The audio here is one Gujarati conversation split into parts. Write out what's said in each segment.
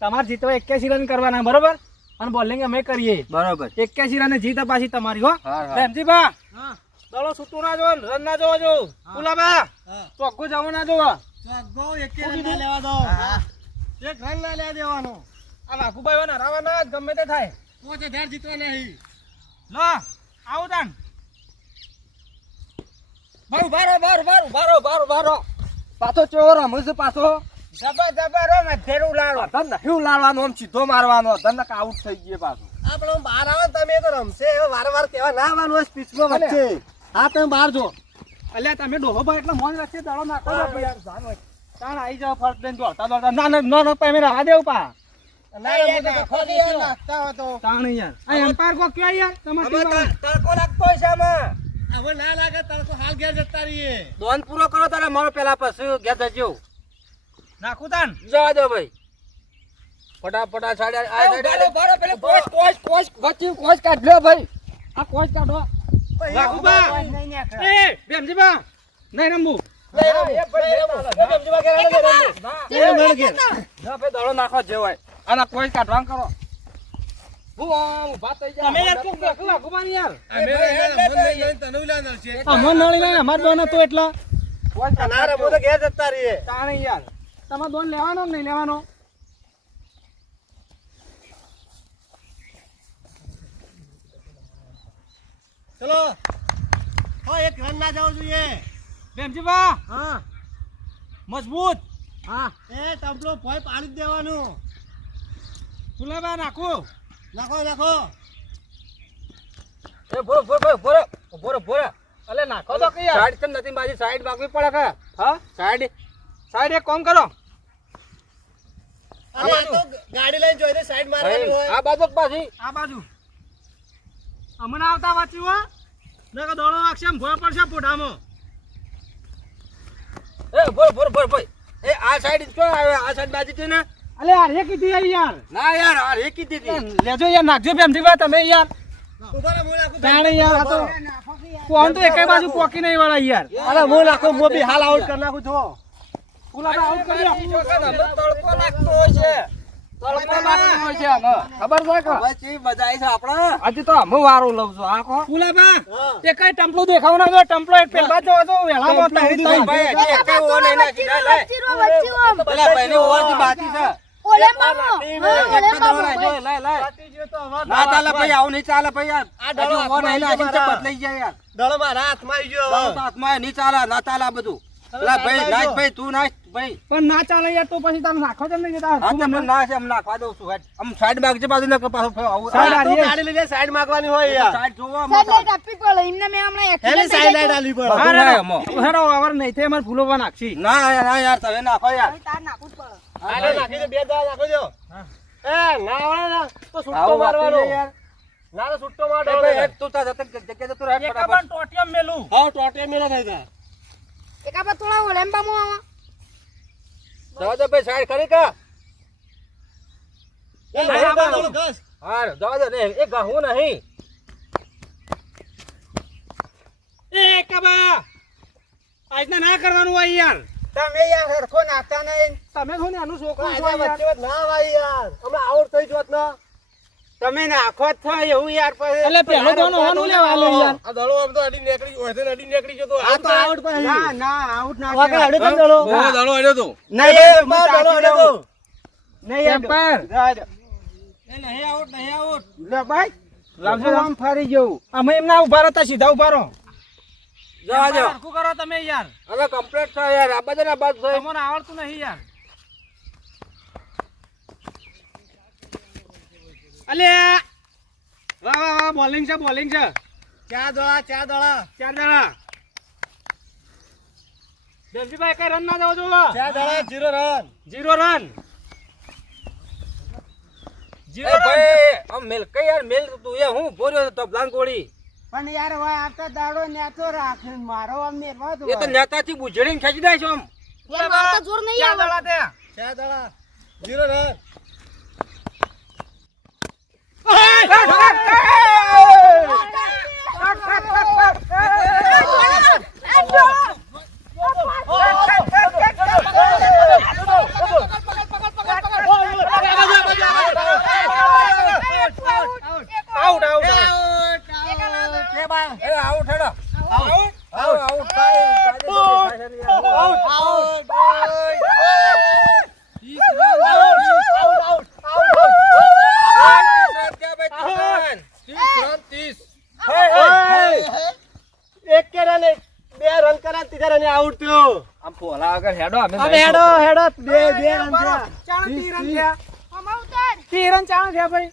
તમારે જીતવા 81 રન કરવાના બરોબર અને બોલિંગ અમે કરીએ બરોબર 81 રન જીત પાછી તમારી હો હા પ્રેમજીભા દડો છૂટું ના જો રન ના જોવા જો ફુલાબા ચોગ્ગો જવો ના જોવા ચોગ્ગો 81 રન ના લેવા દો એક રન ના લેવા દેવાનો આ વાઘુભાઈ વાના રાવાના ગમે તે થાય 5000 જીતવા નહીં લો આવો તાન બારો બારો પાછો ચોર રમું છું પાછો જબર મધેરું લાડો ધન નહીં લાડવાનો આમ સીધો મારવાનો ધન આઉટ થઈ ગયો પાછો આપણે બહાર આવે તમે તો રમશે વારંવાર કહેવા ના આવવાનું સ્પીચમાં વચ્ચે હા તમે બહાર જો અલ્યા તમે ડોહો ભાઈ એટલે મોન રાખી દાડો નાખો છો યાર તાણ આવી જાવ ફર્સ્ટ બેન દોડતા દોડતા ના તમે રાહ દેવ પા તાણ યાર આ એમ્પાયર કો ક્યાં યાર તમારે તડકો લાગતો છે આમાં હવે ના લાગે તડકો હાલ ઘેર જતા રહીએ દોન પૂરો કરો તારે મારો પેલા પછી ઘેર જજો નાખું તાન જવા દો ભાઈ ફટાફટ સાડે કોચ કાઢ લ્યો ભાઈ આ કોચ કાઢો નાખુબા એ બેમજીબા નહીં રમવું દડો નાખો જેવાય આના કોચ કાઢવાનું કરો તમે યાર કોક દેખો નાખુબા ને યાર અમર નળી લઈને અમાર દોન હતો એટલા ઘેર જતા રહીએ તાણ યાર તમારે દોન લેવાનો કે નહીં લેવાનો ચલો હા એક રન ના જવું જોઈએ બેમજીબા હા મજબૂત હા એ ટપલો ભોય પાડી જ દેવાનું ફુલાબા નાખું નાખો નાખો એ બોરો અલે નાખો તો કે યાર સાઈડ કેમ નથી બાજી સાઈડ માગવી પડે કે હા સાઈડ એક કામ કરો અરે આ તો ગાડી લઈને જોઈને સાઈડ મારવાની હોય આ બાજુ પાછી આ બાજુ અમને આવતા વાંચ્યું હો નકર દોડો વાગશે એમ ભોય પડશે પોઢામાં એ બોર ભાઈ એ આ સાઈડ જો આવે આ સાઈડ બાજી છે ને અલે યાર એ કીધી યાર યાર ના યાર આ એક કીધી હતી લેજો યાર નાખજો બેમજીબા તમે યાર ઉભા રહો મોય નાખો તાણે યાર આ તો કોણ તો એકે બાજુ પોકી નહીં વાળા યાર અરે મોય નાખો મો બી હાલ આઉટ કરી નાખું જો ફુલાબા આઉટ કરી તડકો નાખતો હોય છે ખબર છે કે પછી મજા આવી છે આપણે હજી તો અમે વારો લઉં છું આ કો ફુલાબા તે કઈ ટમ્પલો દેખાવ ના જો ટમ્પલો એક પેલા જો તો વેલામાં તારી તઈ ભાઈ હજી એકે ઓવર નહીં નાખી લે પેલા ભાઈની ઓવરથી બાકી છે ના ચાલે ભાઈ આવું નહીં ચાલે ભાઈ યાર હજી ઓવર નહીં નાખી છે બદલાઈ જાય યાર દડો મારા હાથમાં આવી ગયો દડો તો હાથમાં નહીં ચાલે ના ચાલે આ બધું પેલા ભાઈ નાખ ભાઈ તું નાખ ભાઈ પણ ના ચાલે યાર તો પછી તમે નાખો તેમ નહીં જતા હા તમને ના છે એમ નાખવા દઉં છું આમ સાઈડ માગ છે બાજુ ને પાછો આવું સાઈડ આ તો આલીએ. ગાડી લઈને સાઈડ માંગવાની હોય યાર સાઈડ જોવો હેલી સાઈડ લાઈટ આલી પડે હા રે હેડો આવર નહીં તે અમાર ફૂલોવા નાખશી ના યાર તમે નાખો યાર આલે નાખી દે બે દા નાખો જો એ ના આવડે ના તો સુટ્ટો આવું મારવાનો વાપરી લે યાર ના તો સુટ્ટો એ મારવાનો ભાઈ એક તું તા જગ્યા જતો રહે એક ફટાફટ પણ ટોટિયમ મેલું હા ટોટે મેલા થઈ જા જવા દે ભાઈ સાઈડ કરી કા એ નહીં દડો ઘસ હા જવા દે ને એ ગહું નહીં એ કબા આજના ના કરવાનું હોય યાર તમે યાર હરખો નાખતા નહીં તમે છો ને આનું છોકરું છો આ યાર વચ્ચે ના ભાઈ યાર હમણાં આઉટ થઈ જોત ના તમે નાખો જ છો એવું યાર પછી એટલે પેલો દોનો હોનું લેવા લે યાર આ દડો આમ તો અડી નીકળી હોય છે અડી નીકળી જતો આ તો આઉટ પર ના આઉટ ના વાકે અડે તો દડો બહુ દડો અડ્યો તો નહીં બા દડો અડે તો નહીં એમ્પાયર એ નહીં આઉટ લે ભાઈ લાવજો આમ ફરી જવું અમે એમના ઉભા રહેતા સીધા ઉભા રહો જવા દો હરખું કરો તમે યાર હવે કમ્પ્લીટ છે યાર આ બધાના બાદ છે તમને આવડતું નહીં યાર અલે વાહ બોલિંગ છે ચાર દડા ચાર દાડા દેવજીભાઈ કઈ રન ના દેવો જોવો ચાર દડા 0 રન 0 એ ભાઈ આમ મેલ કઈ યાર મેલ તું એ હું બોર્યો તો બ્લાંક ગોળી પણ યાર હવે આવતા દાડો નેતો રાખે મારો આમ મેરવા દો એ તો નેતાથી બુજડીને ખેંચી દે છો આમ ચાર દાડા તે ચાર દડા 0 રન આગળ હેડો અમે હવે હેડો હેડો બે બે રન બરાબર. થયા. ચાણ તીરન થયા. ઓમાં ઉતર તીરન ચાણ થયા ભાઈ.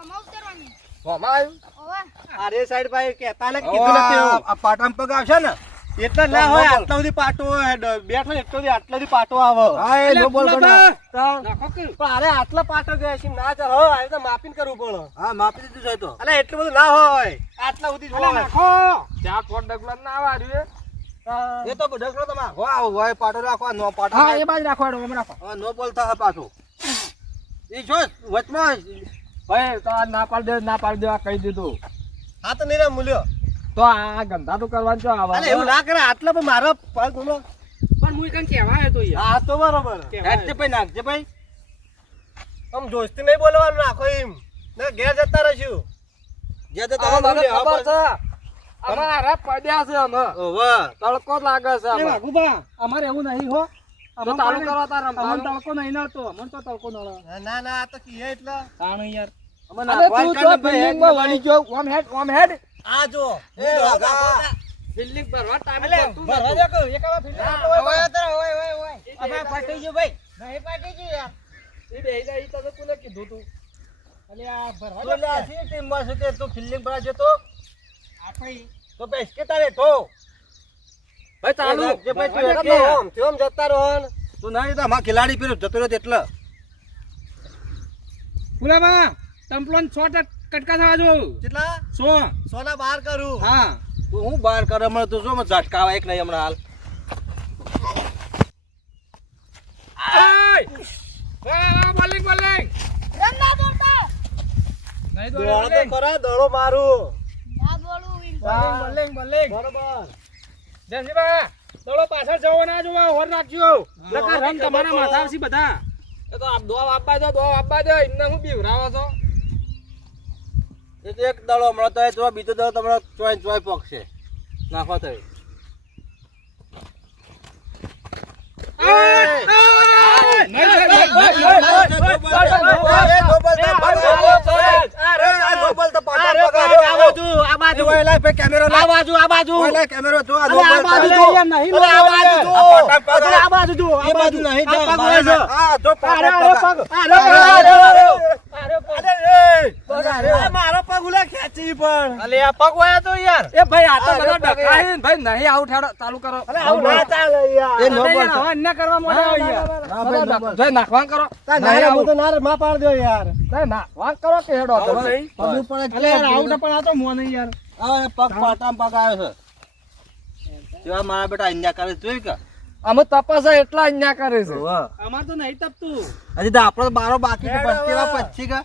ઓમાં ઉતરવાની હોમાં આવ્યું ઓવા અરે સાઈડ ભાઈ કહેતા ને કીધું નથી એવું. આ પાટણ પગ આવશે ને એટલે ના હોય આટલા સુધી પાટો બેઠો ને એટલો સુધી આટલા સુધી પાટો આવે હા એ નો બોલ ફૂલાબા. ત્રણ. નાખો કે. પણ અરે આટલા પાટો ગયા છે ના ચાલ હો આ તો માપીને કરવું પડે હા માપી દીધું છે તો અલે એટલું બધું ના હોય આટલા સુધી જ અલા હોય નાખો. ચાર ફોટ ડગલા ના આવ્યું હા. એ તો ડગલો તમારે હો આવો હોય પાટો રાખો નો પાટો હા એ બાજુ રાખો હેડો, અમે રાખો. હા નો બોલતા હા પાછું એ જો વચમાં ભાઈ તો આ ના પાડી દે ના પાડી દે આ કહી દીધું હા તો નહીં રે મૂલ્યો તો આ ગંધા તો કરવાનું છો આવા અલે એવું ના કરે આટલા પણ મારો પગ ગુનો પણ હું કઈ કહેવા આવ્યો તો યાર. હા તો બરોબર હેડજે ભાઈ નાખજે ભાઈ આમ જોસ્તી નહીં બોલવાનું નાખો એમ ને ઘેર જતા રહીશું જે તો આ તમને મને ખબર છે અમારા પડ્યા છે અમે ઓવે તડકો જ લાગે છે એ અમે વાઘુબા, અમારે એવું નહીં હો. તો ચાલુ કરો તાર અમને રમવાનું તડકો નહીં નડતો, અમને તો તડકો નડે. ના ના આ તો કીએ એટલે તાણ યાર. અમે અરે નાખવાનું તું કાઢને તો ભાઈ, building હેડમાં વળી ગયો ઓમ હેડ આ જો એ વાઘા. બિલ્ડિંગ ભરવા ટાઈમ અલે, પડતું ભરવા નતું. દે કે એક આવા ફીલ્ડ આપો હોય તો. અમે પટી ગયું ભાઈ નહીં પટી ગયું યાર એ બેહી જાય ઈ તો કોને કીધું તું અલે આ ભરવા તું દે. લે આછી ટીમમાં છે તે તું ફિલ્ડિંગ ભરા જતો આપણી તો બેસ કે તારે ઠો ભાઈ ચાલુ જે ભાઈ તું ભરવા દે એકલો કે. ઓમ તેમ જતા રહો ને. તું ના તો અમાર ખિલાડી પેલો જતો રહ્યો એટલે ફૂલાબા, ટમ્પલોન 100 કટકા થવા જો. કેટલા 100. સોના બહાર કરું હા. તું હું બહાર કરે હમણાં તું જો મને ઝટકાવા એક નહીં હમણાં હાલ બોલિંગ બોલિંગ. રન ના દોડતા નહીં દોડો તો બોલિંગ. ખરા દોડો મારું ના બોલું ઈમ બોલિંગ બોલિંગ. બરોબર જયસિંહબા, દડો પાછળ જવો ના જોવા, હોર રાખજો. નકર રન તમારા માથા આવશે બધા. એ તો આપ દો આપવા દો એમને હું બીવરાવો છો એ તો એક દડો હમણાં તો જો બીજો દડો તમારો ચોય પકશે નાખો થઈ મારો પગ ઉલા ખેંચી પણ અલે આ પગ વાયા તો યાર. એ ભાઈ આ તો બધા ડકાઈને ભાઈ નહીં આઉટ હેડો ચાલુ કરો અલે આવું ના ચાલે યાર એ નો અરે બોલ યાર, હવે અન્યાય કરવા મોઢા આવે યાર. જય નાખવાન કરો ના નહીં રે, આઉટ. હું તો ના રે, માં પાડ દો યાર જય નાખવાન કરો કે હેડો આઉટ તમે નહીં? પગ ઉપર જ અલે યાર, આઉટ પણ આ તો મોં નહીં યાર. હવે પગ પાટામાં પગ આવ્યો છે જેવા મારા બેટા અન્યા કરે જોઈ કે અમે તપાસ એટલા અન્યા કરે છે અમાર તો નહીં તપતું. હજી તો આપણો બારો બાકી છે પછી કેવા પછી કે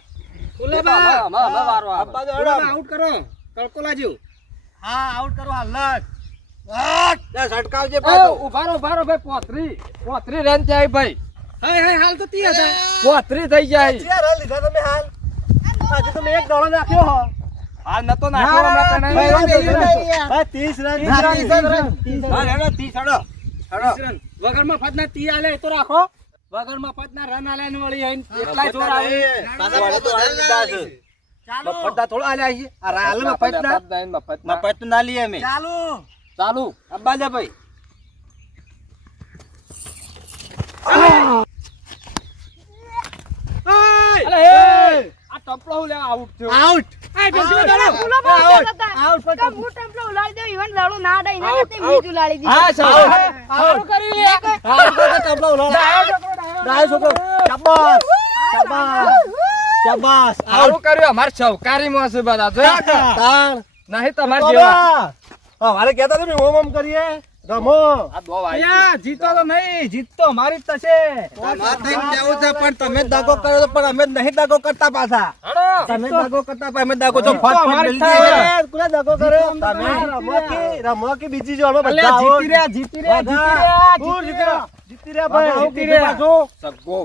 ફૂલાબા, વારો અબ્બા દો ફૂલાબા હેડો. આઉટ કરો. તડકો લાજો. હા આઉટ કરો હાલ જ ઝટકાવજે પાછો ઉભા રહો ભાઈ પોત્રી રન જાય ભાઈ હાય હાય, હાલ તો તી હતા. પોત્રી થઈ જાય ચાર હાલ લીધા તમે હાલ આજે તમે એક દડો નાખ્યો હો હાલ નતો નાખ્યો હમણાં તને. ભાઈ, નહીં, નહીં, નહીં. ભાઈ 30 રન 30 રન. હાલ હેડો 30 હેડો હેડો 30 રન. વગર મફતના તી આલે એ તો રાખો. વગર મફતના રન આલે ને વળી આઈને એટલાય જોર આવે. પાછા તો હાલ લીધા છે. મફતના થોડો આલ્યા છે આ રાલ મફતના ના લઈએ અમે ચાલુ ચાલુ અબ્બા જા ભાઈ અલે એ આ ટપલો હું લેવા આઉટ થયો. આઉટ આ બેસી દડો. ફૂલાબા આઉટ. હતા આઉટ પર તો હું ટેમ્પલો ઉલાડી દઉં ઈવન દડો ના દઈ ના આઉટ, કરતે મીજ ઉલાડી દીધું હા સારું. સારું કરી લે. આઉટ પર ટપલો ઉલાડો. ડાયો છોકરો શાબાશ શાબાશ શાબાશ સારું કર્યું અમાર ચૌકારી માં છે બધા જો તાણ નહીં તમાર જેવા બાબા મારે કહેતા તમે ઓમ ઓમ કરીએ રમો આ દો વાઈ અલ્યા, જીતો તો નહીં, જીત તો મારી જ થશે. કેવું છે પણ તમે દાગો કરો છો પણ અમે નહીં દાગો કરતા પાછા તમે દાગો કરતા પણ અમે દાગો છો ફટ અમારી ફટ જ જલ્દી. થાય. કોને દગો કર્યો તમે રમો કે બીજી જો અમે અલ્યા, બધા જીતી રહ્યા, જીતી રહ્યા, જીતી રહ્યા, જીતી રહ્યા ભાઈ જીતી રહ્યા. સગ્ગો.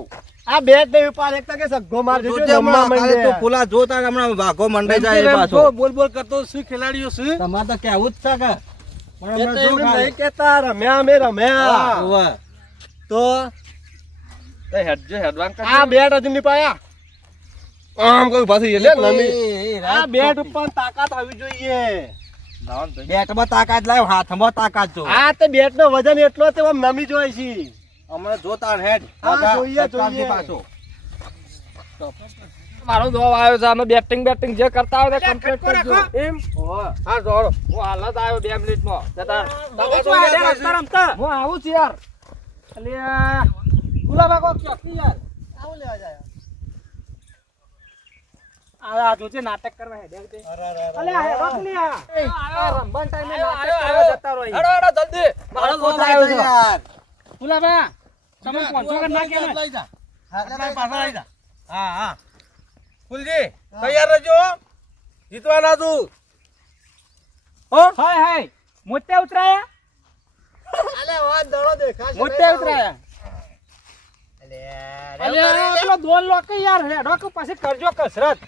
આ બેટ નહીં ઉપાડ એકતા કે સગ્ગો માર તું જજો જે રમવા હમણાં કાલે માંડે તું ફૂલા જો તાર હમણાં વાઘો મંડાઈ જાય એ પાછો બોલ બોલ કરતો શું ખેલાડીઓ શું તમારે તો કેવું જ છે કે પણ એ તો હમણાં જો એમ ખાલી. નહીં કહેતા રમ્યા અમે રમ્યા હોવે. તો તો હેડજો હેડવાન કરજો. આ બેટ હજુ નહીં પાયા આમ કઈ પાછી એટલે નમી એ આ રાત બેટ ટોપી. ઉપર તાકાત આવી જોઈએ બેટમાં તાકાત લાવ હાથમાં તાકાત જો આ તે બેટ નો વજન એટલો તે આમ નમી જોઈ છે હમણાં જોતા હેડ હા, જોઈએ, સત્તાવનથી જોઈએ. પાછો મારો જોબ આવ્યો છે અમે બેટિંગ જે કરતા હોય તે કમ્પ્લીટ કરજો એમ ઓહો હા જોડો હું હાલ જ આવ્યો 2 મિનિટમાં જતા બાબા તો યાર રમતા હું આવું છું યાર અલ્યા ગુલાબા કો ચોકી યાર આવું લેવા જાય આ જોજે નાટક કરવા હે દેખ દે અલ્યા હે રોક લે આ રંબન ટાઈમે નાટક કરવા જતા રહો હેડો હેડો જલ્દી મારો મારો જોબ જોબ આવ્યો આવ્યો છે. યાર ગુલાબા તમે 500 કર નાખે ને લઈ જા ભાઈ પાછા આવી જા હા હા ફૂલજી તૈયાર રહેજો જીતવાના તું હો હાય હાય મોટે ઉતરાયા અલે વાત દડો દેખાશે મોટે ઉતરાયા અલ્યા પેલો દોલ લોકે યાર હેડો કે પછી કરજો કસરત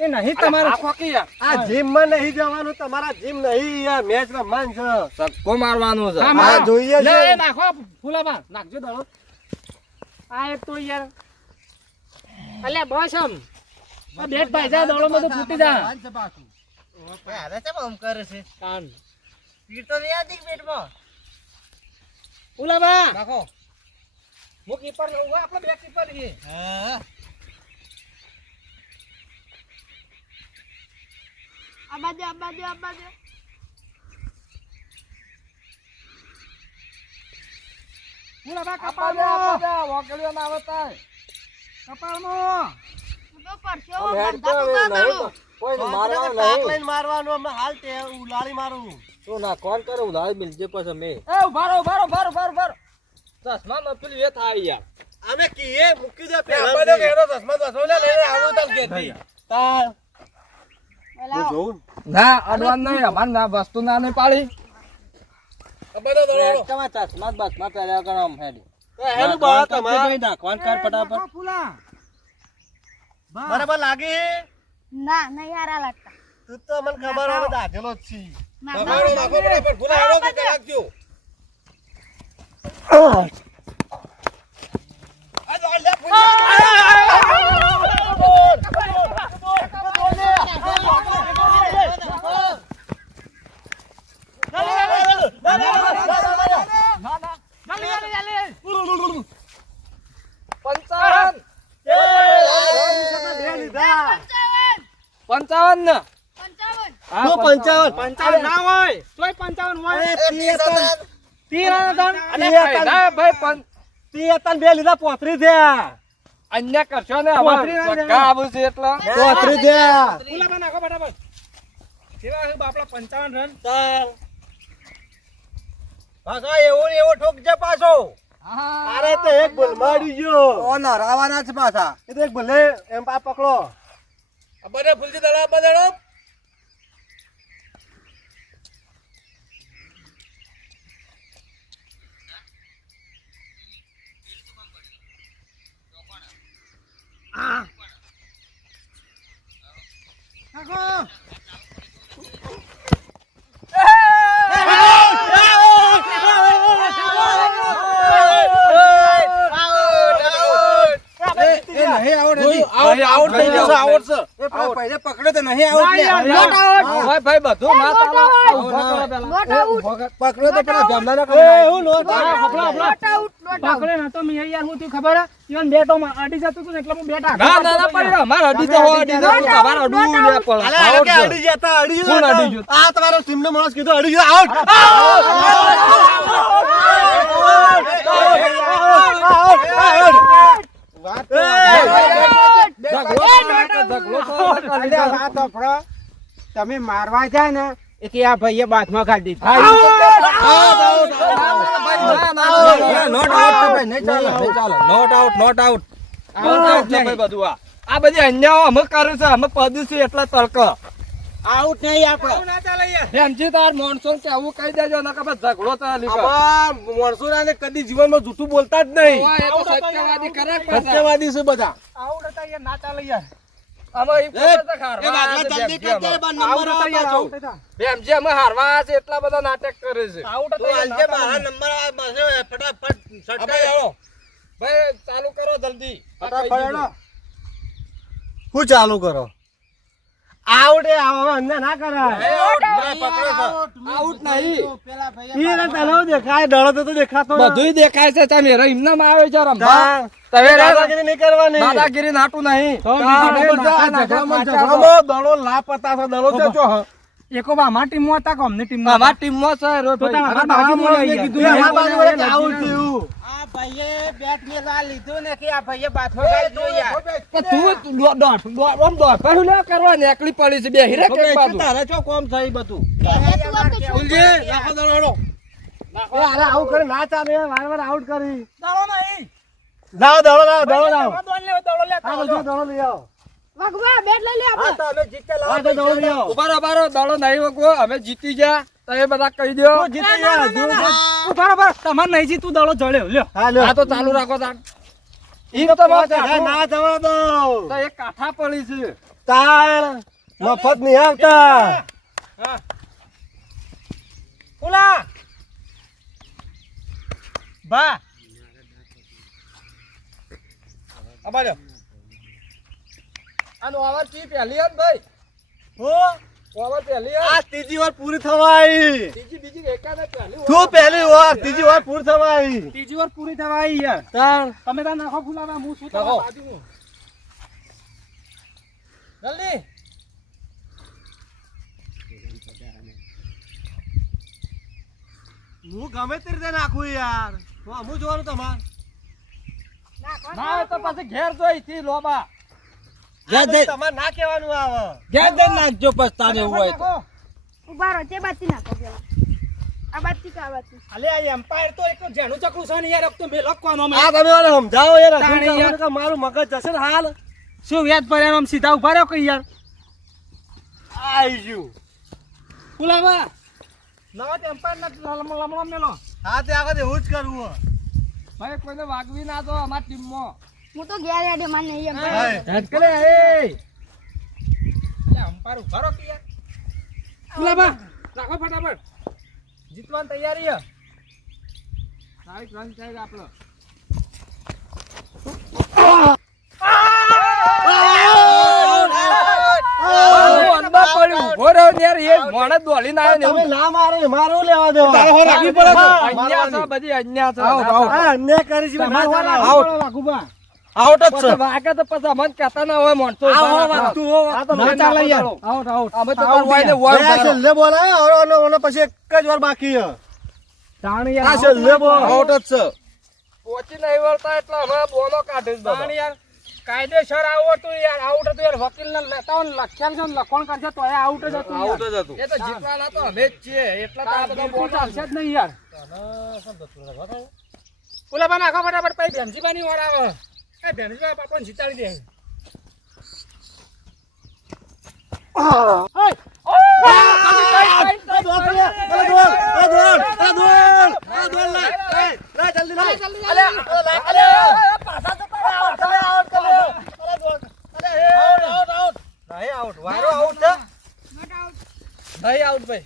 એ નહીં તમારે ખોકી યાર આ જીમ માં નહીં જવાનું તમારા જીમ નહીં યાર મેચ રમવાનું છે સક્કો મારવાનું છે હા, હા, જોઈએ લે, છે. એ નાખો ફૂલાબા નાખજો દડો આ એક તો યાર અલ્યા બસ આમ આ બેટ ભાઈ જા દડો માં તો ફૂટી જા કાન ફૂલાબા નાખો હું કીપર હું આપણો બે કીપર છીએ આ બાજુ આ બાજુ આ બાજુ ફૂલાબા કપાળમાં વોકળીઓ ના આવતા કપાળમાં હું તો પરસો આમ હેડ બંધા તો તો નહીં કોઈ તાક મારવાનું લઈને નહીં મારવાનું અમે હાલ તે ઉલાળી મારું તું ના કોણ કરે ઉધારી મિલજે પછી મેં એ ઉભા રહો ચશ્મા માં પેલી એ થાય યાર અમે કીએ મૂકી દે આપણે કેરો ચશ્મા લઈને આવું તમ કેતી તાર લાવો. જોઉં ના અડવાન નહીં અમાર ના વસ્તુ ના નહીં પાડી બધો દોડો તમાર ચશ્મા બસ માં પહેર્યા કરો આમ હેડી હેલું બહાર તમારા નાખવાન કર ફટાફટ બરાબર લાગી ના નહીં હારા લાગતા તું તો મને ખબર હવે દાખેલો જ છી ના, નાખો નાખો ફટાફટ ભૂલા હેડો કે નાખજો પંચાવન પંચાવન ને 55 તો 55 પંચાવન ના હોય તોય 55 હોય તીર અલે ના ભાઈ તી તન બે લીધા 35 થયા અન્ય કરશો ને હવે ચક્કા આવું છે એટલે 35 થયા ફૂલાબા નાખો ફટાફટ કેવા છે બાપલા 55 રન પાછો એવો ઠોકજે પાછો અરે તો એક બોલ મારી ગયો ઓ ના રાવાના છે પાછા એ તો એક ભલે એમ પા પકડો બધે ફૂલજી દડા બદેડો આઉટ થઈ જશે આઉટ છે એ પહેલે પકડે તો નહીં આઉટ ભાઈ ભાઈ બધું ના ચાલે ઊભા કરો પેલા નોટ આઉટ પકડે તો પેલા જમલાના હું નો હા, હફળા, હફળા. નોટ આઉટ નોટ આઉટ પકડે નતો મેં યાર હું તું ખબર હે ઈવન બેટો માં અડી જતું હતું ને એટલે હું બેટા ના ના ના પડી અમાર અડી તો હો અડી તો તમાર અડવું લે પણ અલે અલે કે અડી જતા અડી કોણ જતા અડી ગયું? આ તમારો ટીમનો માણસ કીધું અડી ગયો આઉટ તમે મારવા જાય ને એટલે આ ભાઈએ બાથમાં કાઢી નોટ આઉટ ભાઈ નહીં ચાલે નહીં ચાલે નોટ આઉટ ભાઈ બધું આ બધી અન્યાઓ અમે કરે છે અમે પદુસી એટલા તડક આઉટ નહીં આપડે એમજી તાર મોનસો કે આવું કહી દેજો ને કે ભાઈ ઝઘડો ચાલી ગયો આમાં મોણસોરાને કદી જીવનમાં જૂઠું બોલતા જ નહીં ઓય, એ તો સત્યવાદી કરે જ પાછા. સત્યવાદી છે બધા આઉટ હતા યાર ના ચાલે યાર અમે ઈ એ પોતે હારવા એ વાગલા આવ્યા છે જલ્દી ભેમજી કરજે, અમે. બા નંબર આઉટ હતા યાર, આપો આઉટ હતા. ભેમજી અમે હારવા આવ્યા છે એટલા બધા નાટક કરે છે આઉટ તો હતા યાર, આલજે ના મારા ચાલે. નંબર આ પાસે ફટાફટ આપણે આવો ભાઈ ચાલુ કરો જલ્દી આ કહી ફટાફટ દીધું. હું ચાલુ કરો આઉટ એ હવે અન્ય ના કરાય આઉટ નહીં. પેલા ભાઈએ ઈ રે તને દેખાય દડો તો દેખાતો ના. બધુંય દેખાય છે તમે એમનામ આવે છે રમવા. તાણ. તમે દાદાગીરી નહીં કરવાની. દાદાગીરી નાટું નહીં. તાણ. ઝઘડામાં દડો લાપતા છે દડો છે જો હ. એકો બામાં ટીમમાં હતા કે અમની ટીમમાં અમારી ટીમમાં છે રોહિતભાઈ. તમારા બાજુમાં લઈ ગયા. એ આ બાજુ વળે કે આઉટ થયું. આ ભાઈએ બેટ મેલવા લીધું ને કે આ ભાઈએ બાથો ગાળ્યો યાર. પણ તું આમ દોડ પાછું ના કરવા નેકળી પડી છે બે હીરા કે બાજુ. તારે ચો કોમ થઈ બધું. ઉલજી, નાખો દડો હેડો. એ અરે આવું કરે ના ચાલે વાર વાર આઉટ કરી. લાવો દડો લાવો. આ બધું દડો લઈ આવો. વાઘવા બેટ લઈ લે આપણે તમે જીતે લાવો તો દડો લઈ આવો. ઉભા રહો, ઉભા રહો. દડો નહીં વગવો. અમે જીતી ગયા તમે બધા કહી દો. તું જીતી ગયા હજુ. બરાબર તમારે નહીં જીતું દડો જળ્યો લ્યો હા લ્યો. આ તો ચાલુ રાખો તાણ. ઈ તો ના જવા દો. તો એક કાઠા પડી છે. તાણ મફત નહીં આવતા. ઓલા બા આબાજો. આનો ઓવર થી પહેલી હત ભાઈ. હો ઓવર પહેલી હત. આ ત્રીજી વાર પૂરી થવા આવી. બીજી બીજી એકાદ પહેલી. તું પહેલી વાર ત્રીજી વાર પૂરી થવા આવી. ત્રીજી વાર પૂરી થવા આવી યાર તાણ તમે ત્યાં નાખો ફુલાવા હું શું નાખો. તમારા બાજુમાં જલ્દી. હું ગમે તે રીતે નાખું યાર. હું જોવાનું તમારે. ના તો પછી ઘેર જોઈ થી લોબા. તમારે ના કહેવાનું આવે. ઘેર જઈને નાખજો પછી તારે એવું હોય તો. ઉભા રહો તે બાજથી નાખો પેલા આ બાજથી કે આ બાજથી અલે આ એમ્પાયર તો એક જેનું ચકલું છે ને યાર એક તો મેં લખવાનો આ તમે મને સમજાવો યાર. હજુ તાણી યાર. કે મારું મગજ જશે ને હાલ. શું વ્યાજ પર આમ સીધા ઉભા રહ્યો કે યાર આઈ ગયું. ફુલાવા નવા એમ્પાયર ના લમણો મેલો હા તે આગળ એવું જ કરવું હો. ભાઈ કોઈને વાગવી ના દો અમારી ટીમમાં. હું તો ઘેર યાર માર નહીં એમ હાય. ઝટકલે એ અમ્પાયર ઉભા રહો કે યાર ફુલાવા રાખો ફટાફટ જીતવાની તૈયારી હે તારીખ રન થાય આપણો. અંદર પડ્યું. ઉભો રહ્યો ને યાર, એ મોણે દોડીને આવ્યો ને તમે એવું. ના મારે મારું લેવા દેવા. તારો હો રાખવી પડે છે. અન્યાય છે, બધી અન્યાય છે. આ અન્યાય કરી છે. ના ચાલે. વાઘુબા આઉટ જ પછી છે. વાગે તો પછી અમને કહેતા ના હોય માણસો આવો ઉભા રાખવા. વાગતું હો. આ તો ના ચાલે યાર આઉટ આઉટ અમે તો હોય ને હોય આ ઉભા રહો. છેલ્લે બોલ હે. અને પછી એક જ વાર બાકી હે. તાણ આ યાર છેલ્લે બોલ. આઉટ જ છે. પહોંચી નહીં વળતા એટલે અમે બોલો કાઢી જ તાણ બધા. યાર કાયદેસર આવું હતું યાર આઉટ હતું યાર વકીલ ને લેતા હોય ને લખ્યા છે ને લખણ કરશે તો એ આઉટ જ હતું આઉટ યાર. જ હતું. એ તો જીતવાના તો અમે જ છીએ એટલે તો આ બધા બિલકુલ બોલો ચાલશે જ નહીં યાર ઓલા બા નાખો ફટાફટ પછી ભેમજીબાની વાર આવે એ ભેમજીબા બાપાને જીતાડી દે નહીં આઉટ ભાઈ.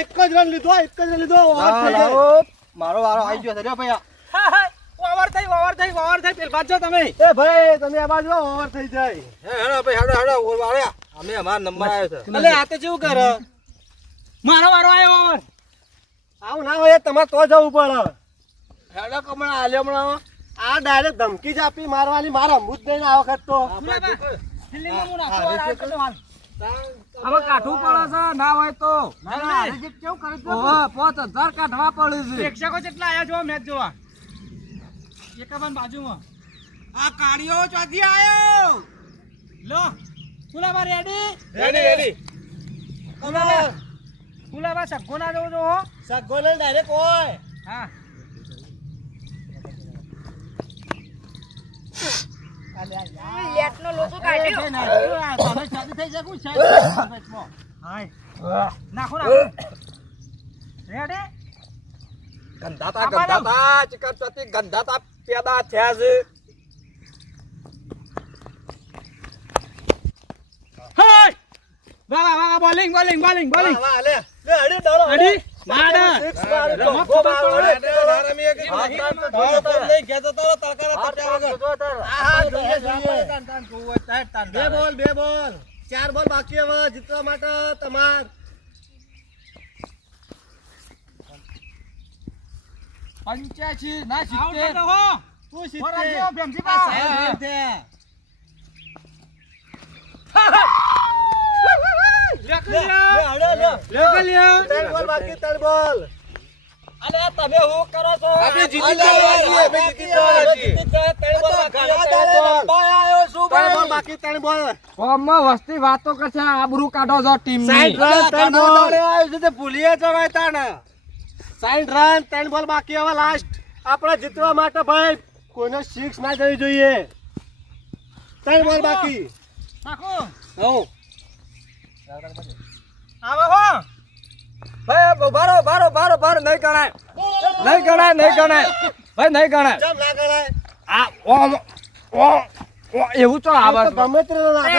એક જ રન લીધો. મારો વારો આવી ગયો છે રે ભૈયા. ઓવર થઈ પેલ બાજુ તમે એ ભાઈ તમે આ બાજુ આવો, ઓવર થઈ જાય. હેડો ભાઈ હેડો વાળ્યા. અમે અમારો નંબર આવ્યો છે. અલે આ તો કેવું કરે? મારો વારો આવ્યો ઓવર આવું ના હોય તમારે તો જવું પડે. હેડો કમણા આલ્યો હમણાં. આ ડાયરેક્ટ ધમકી જ આપી મારવાની. મારા અમૃત દઈને આ વખત તો ફિલ્ડિંગમાં હું નાખું વાર આવે તો હાલ. હવે કાઢવું પડે છે ના હોય તો. કેવું કરે છે? ઓહો, 5000 કાઢવા પડે છે. પ્રેક્ષકો જેટલા આયા જો મેચ જોવા એકાબન બાજુમાં આ કાળિયો ચોથી આયો. લો ફુલાબા રેડી રેડી. ફુલાબા સગ્ગો ના જવો જો હો સગો લઈને ડાયરેક્ટ હોય. હા લેટનો લોચો કાઢ્યો નાખો રેડી ગંધાતા ચિકન ચોથી ગંધાતા પેદા થયા છે. વાહ બોલિંગ વાહ, વાહ, લે. લે, હળી દડો, હળી. રેડી માડા Six મારી તો. રમત ખબર પડે. બે બોલ. 4 બોલ બાકી હવે જીતવા માટે તમાર 85 ના આઉટ 70 થતો હો. તું વરરાજો, ભેમજીબા. ત્રણ બોલ બાકી 3 બોલ અલે તમે હું કરો છો આપણે જીતી જવાના છીએ, અમે જીતી જવાના છીએ. ત્રણ બોલ બાકી, ત્રણ બોલ ફોર્મમાં વસ્તી વાતો કરશે આબરૂ કાઢો છો ટીમ ની 60 રન 3 બોલ આવ્યું છે ભૂલીએ જવાય તાને 60 રન 3 બોલ બાકી હવે લાસ્ટ આપણે જીતવા માટે ભાઈ કોઈને 6 ના જવી જોઈએ 3 બોલ બાકી નાખો. હો આવો હો. ભાઈ બારો નહીં ગણાય ભાઈ નહીં ગણાય કેમ ના ગણાય આ ઓમ એવું તો આવે તો ગમે તે નાખે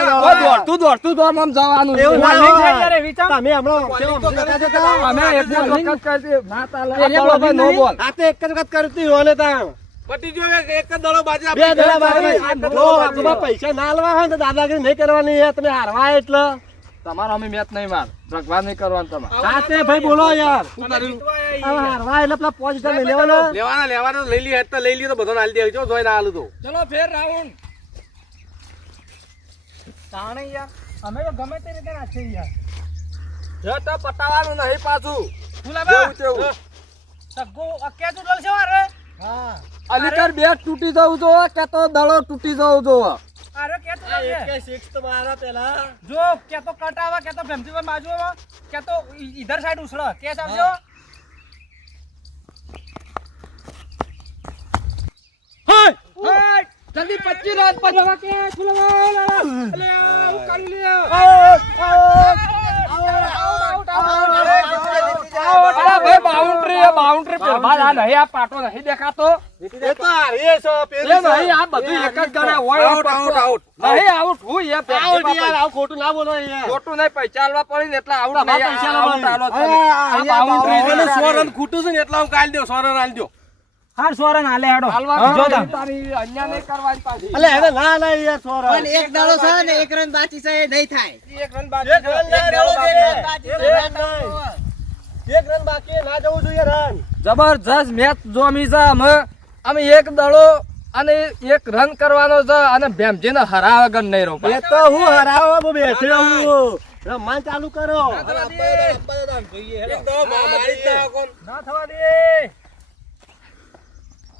દોડતું આમ જવાનું એવું ના બોલિંગ છે હોય. યાર, વિચાર. તમે હમણાં કેમ નતા જતા? અમે એક વખત કરી ના ચાલે એને બોલિંગ નો નહીં? બોલ આ તો એક જ વખત કરતી હોય ને તાણ પટી જો એક જ દડો બાજી બે દડા બાકી જો તમારે પૈસા ના લેવા હોય ને તો દાદાગીરી નહીં કરવાની યાર તમે હારવા એટલે તમારો અમે મેચ નહીં માર ભગવાન નહીં કરવાનું તમારે હા તે ભાઈ બોલો યાર શું કર્યું હવે હારવા એટલે પેલા 5 હજાર લઈ લેવાના લેવાના લઈ લી તો લઈ લી તો બધો નાલી દેજો જોઈ ના આલું તો ચલો ફેર રાઉન્ડ તાણે યાર, અમે તો ગમે તે રીતે નાખીએ યાર. જો તો પટાવાનું નહીં પાછું ફુલાબા, જેવું તેવું સગ્ગો અક્યા તું ડોલ છે વારે. હા અલીકર બેટ તૂટી જવું જો કે તો દડો તૂટી જવું જો અરે કે તું ડોલ છે. 6 તો મારા પેલા જો કે તો કટ આવે, કે તો ભેમજીભાઈ બાજુ આવે, કે તો ઈધર સાઈડ ઉછળો કેસ આવજો. જલ્દી 25 રન પજવા કે ફુલવા અલે આવ કરી લે અરે ભાઈ બાઉન્ડ્રી પર બાલા નહીં આ પાટો નહીં દેખાતો એ તો હારીએ છો એ પેલી નહીં આ બધું એક જ ગણે હોય આઉટ નહીં આઉટ હું એ આઉટ યાર આવું ખોટું ના બોલો યાર ખોટું નહીં પૈસા આલવા પડી ને એટલે આઉટ તમારે નહીં પૈસા આઉટ આલવા આલો તમે. આ બાઉન્ડ્રી છે. 100 રન ખૂટું છે ને એટલા હું કાઢી દઉં 100 રન આલી દો હાર સોરન હાલે હેડો. હાલવા જો જો તાર. તારી અન્યા નહીં કરવાની પાછી અલે એને ના ના યાર 100 રન એક દાડો છે ને, એક રન બાકી છે, એ નહીં થાય. એક રન બાકી એક રન ના જવું જોઈએ. એક રન બાકી ના જવું જોઈએ રન જબરજસ્ત મેચ જોમી છે અમે એક દડો અને એક રન કરવાનો છે અને ભેમજીને હરાવે ગણ નહીં રોપા એ તો હું હરાવો હું બેઠો હું રમવાન ચાલુ કરો ના થવા દે.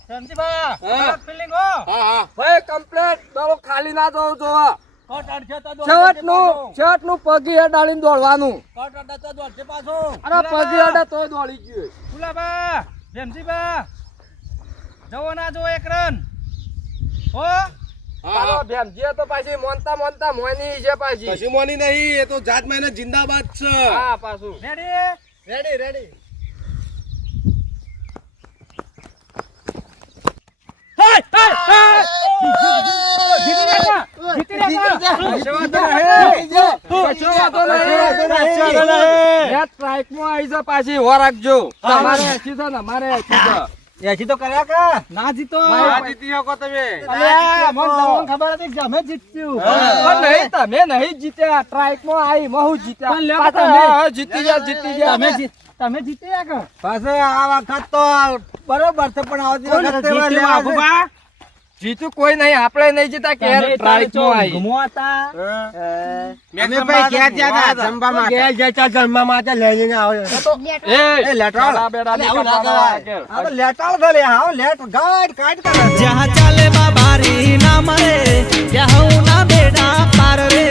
ભેમજીભા, હા. ફિલ્ડિંગ હો. ભાઈ કમ્પ્લીટ દડો ખાલી ના જવું જોવા કટ અડશે તો દોડ. છેવટનું પગી અડાડીને દોડવાનું કટ અડશે તો દોડશે પાછો. અરે પગી અડે તોય દોડી ગયું ફુલાબા, ભેમજીભા, જવો ના જવો એક રન હો. તારો ભેમજીએ તો પાછી મોનતા મોની છે પાછી કશું મોની નહીં એ તો જાત મહિને જિંદાબાદ છે હા પાછું રેડી. રેડી રેડી જીતી રહ્યા. સ્ટ્રાઇકમાં આવી છે પાછી હો રાખજો તમારે 80 છે ને અમારે 80 છે એસી તો કર્યા કા ના જીતો. જીતી શકો તમે અલ્યા, મને તમને ખબર હતી કે અમે જીત્યું. પણ નહીં તમે નહીં જીત્યા ટ્રાઇકમાં આવી મહુ જીત્યા પણ લ્યો પાછા તમે. હા, જીતી ગયા તમે જીત્યા કે પાછો આ વખત તો બરોબર છે પણ આવતી વખતે બાબુબા, જીતું કોઈ નહીં આપણે નહીં જીતા કે તમે ટ્રાઇકમાં આવી ઘૂમો હતા. અમે ભાઈ ક્યાં જ્યાં હતા જમવા માટે ક્યાં જ્યાં જમવા માટે લઈ લઈને આવે એ લેટાળ. બેડા બેડા અલે નહીં આવું ના કરવાના કરાય. આગળ. આ તો લેટાળ છે લે હા લેટ ગાડ કાઢ કરે જ્યાં ચાલે બાબારી ના મરે ત્યાં હું ના બેડા પાર રે